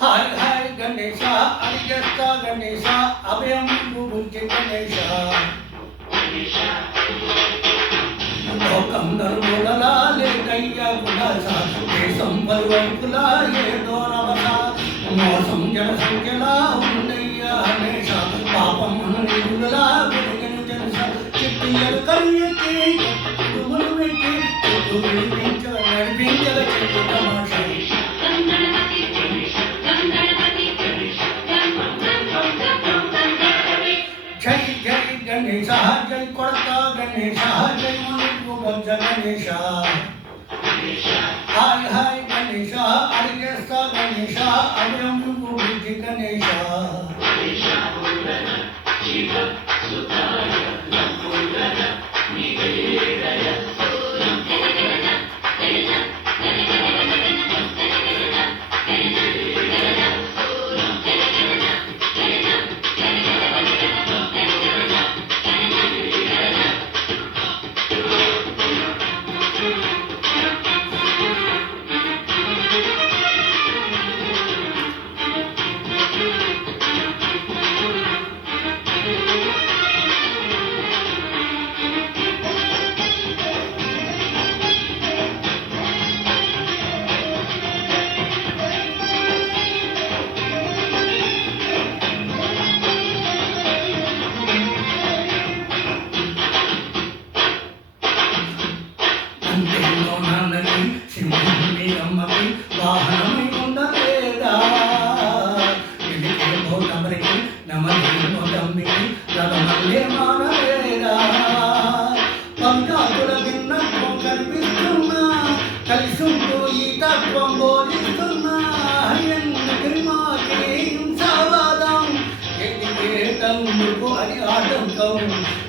hi hi Ganesha అడిగేస్తా Ganesha అభయం గురించి గణేశ లోకం నలుమూలలా లేదయ్యా కులాస దేశం పలువైపులా ఏదో రవస మోసం జనసంఖ్యలా ఉండయ్యా హమేష పాపం నిధులలా వెలుగను జనస చిట్టి ఎలుకల్యకి కుడుములు పెట్టి చుట్టూ నడిపించగ చెట్టు తమాష జై జై గణేశ జై కొడతా గణేశ జై మునిపు గంజ గణేశ హాయ్ హాయ్ గణేశ అడిగేస్తా గణేశ అభయం గురించి గణేశ సింహి అమ్మకి వాహనమై ఉండలేదా భౌతమరికి నమలికి రథమల్లే మానలేదా పంచాతుల భిన్నత్వం కనిపిస్తున్నా కలిసుంటూ ఈ తత్వం బోధిస్తున్నా ఎందుకు మాకే హింసావాదం ఎదిగే తందుకు అని ఆటంకం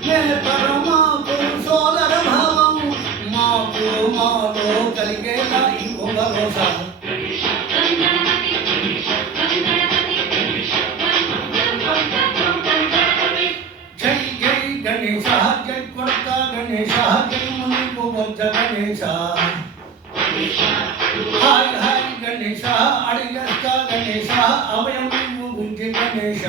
నే పరమాకు సోదర భావం మాకు మాలో కలిగేలా ఇంకొక రోజా జై జై గణేశ జై కొడతా గణేశ జై మునిపు గంజ గణేశ హాయ్ హాయ్ గణేశ అడిగేస్తా గణేశ అభయం గురించి గణేశ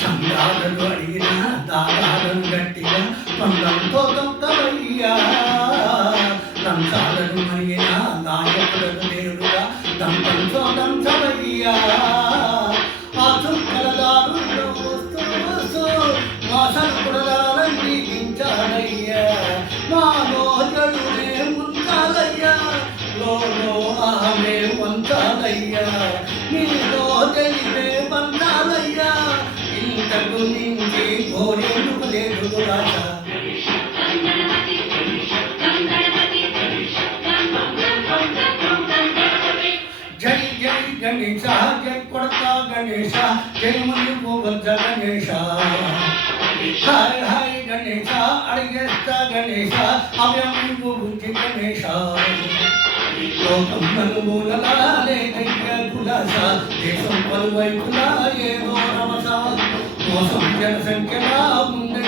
చందాలను అడిగిన దాదాలను గట్టిగా పందంతో దొంగవయ్యా దంచాలను మరిగిన నాయకులను నేరుగా దంతంతో దంచవయ్యా ఆ చుక్కల దారుల్లో వస్తూ వస్తూ మా సరుకులన్నీ దించాలయ్యా మాలో జడునే ముంచాలయ్యా లోలో ఆమె వంచాలయ్యా నీలో తెలివే పంచాలయ్యా ఇంతకు నిండి కోరేందుకు లేదు రాజ జై జై గణేశ జై కొడతా గణేశ జై మునిపు గంజ గణేశ హాయ్ హాయ్ గణేశ అడిగేస్తా గణేశ అభయం గురించి గణేశ లోకం నలుమూలలా లేదయ్యా కులాస దేశం పలువైపులా ఏదో రమస మోసం జనసంఖ్యలా ముందే